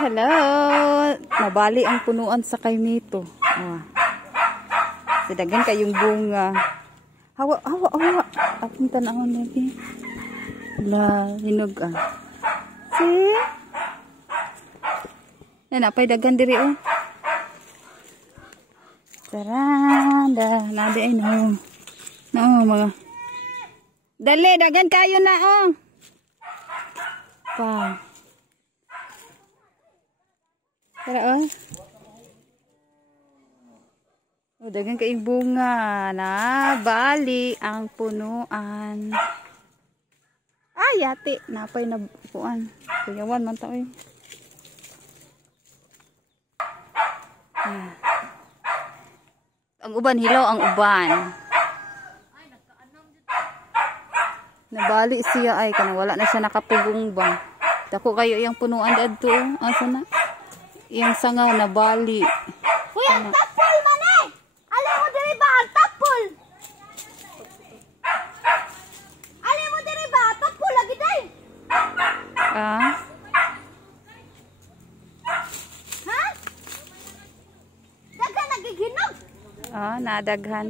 Hello! Nabali ang punuan sa kainito. Sidagan kayong bunga. Hawa, hawa, hawa. Apunta na ako lagi. Hinog See? Yan, apay dagan diri Saranda. Nadi ay no. Mga. Dali, dagan kayo na Pa. Tara dagan kaing bunga na bali ang punuan. Yati napay na puan. Kuyawan man ta Ang uban hilaw ang uban. Nabali siya ay kana wala na siya nakapugong ba. Dako kayo iyang punuan dadto. Asa na? Iyang sangaw na bali. Kuya, tapol mo na! Alam mo diri ba ang tapol? Alam mo diri ba? Tapol lagi day. Ha? Daghan nagiginog. Nadaghan.